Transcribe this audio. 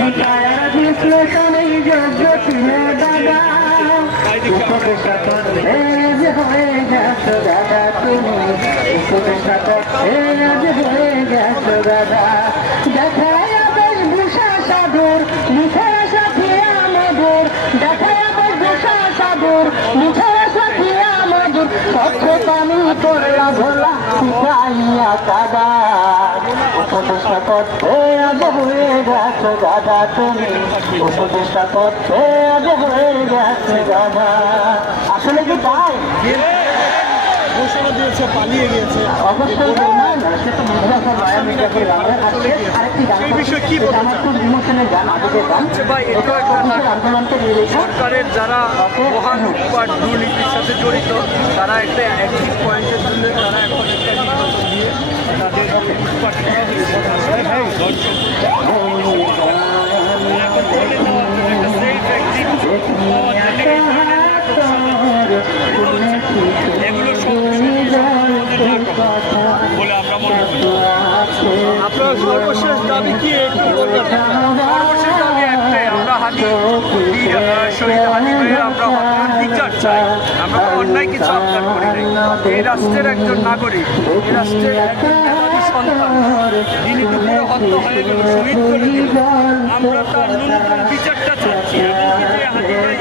শিকায়ার বিশ্লেষণেই যোগ্য ছিল দাদা উপদেশাপন আজ হয়ে গেছো দাদা তুমি উপদেশাপন আজ হয়ে গেছো দাদা দেখায় বেশভূষা সাধুর মুখের সাথে আমাদের দেখায় বেশভূষা সাধুর মুখের সাথে আমাদের স্বচ্ছ পানি করলা ভোলা শিখাইয়া কাদা উপদেশটা করতে আজ হয়ে গেছো দাদা তুমি উপদেশটা করতে আজ হয়ে গেছো দাদা আসলে কি তাই ঘোষণা দিয়েছে পালিয়ে গিয়েছে অবশ্যই সে তো মুদ্রাসা নয়া মিডিয়াকে আরেকটি গান সেই বিষয়ে কি বলতে আমার খুব ইমোশনের গান আবেগের গান ভাই এটা আন্দোলনকে নিয়ে রেখে সরকারের যারা মহান লুটপাট দুর্নীতির সাথে জড়িত তারা একটা অ্যাক্টিভ পয়েন্টের জন্য তারা এখন একটা নির্বাচন দিয়ে তাদের লুটপাট করা হয়েছে এগুলো বলে আমরা মনে করি। আপনার সর্বশেষ দাবি কি একটু বলবেন? সর্বশেষ দাবি একটাই, আমরা হাজি শহীদ হাজি ভাইয়ের আমরা বিচার চাই। আমরা তো অন্যায় কিছু আবদার করি নাই। এই রাষ্ট্রের একজন নাগরিক, এই রাষ্ট্রের একজন মেধাবী সন্তান যিনি দুপুরে হত্যা হয়ে গেল, শহীদ করে দিল, আমরা তার ন্যূনতম বিচারটা চাচ্ছি এবং হাজি ভাই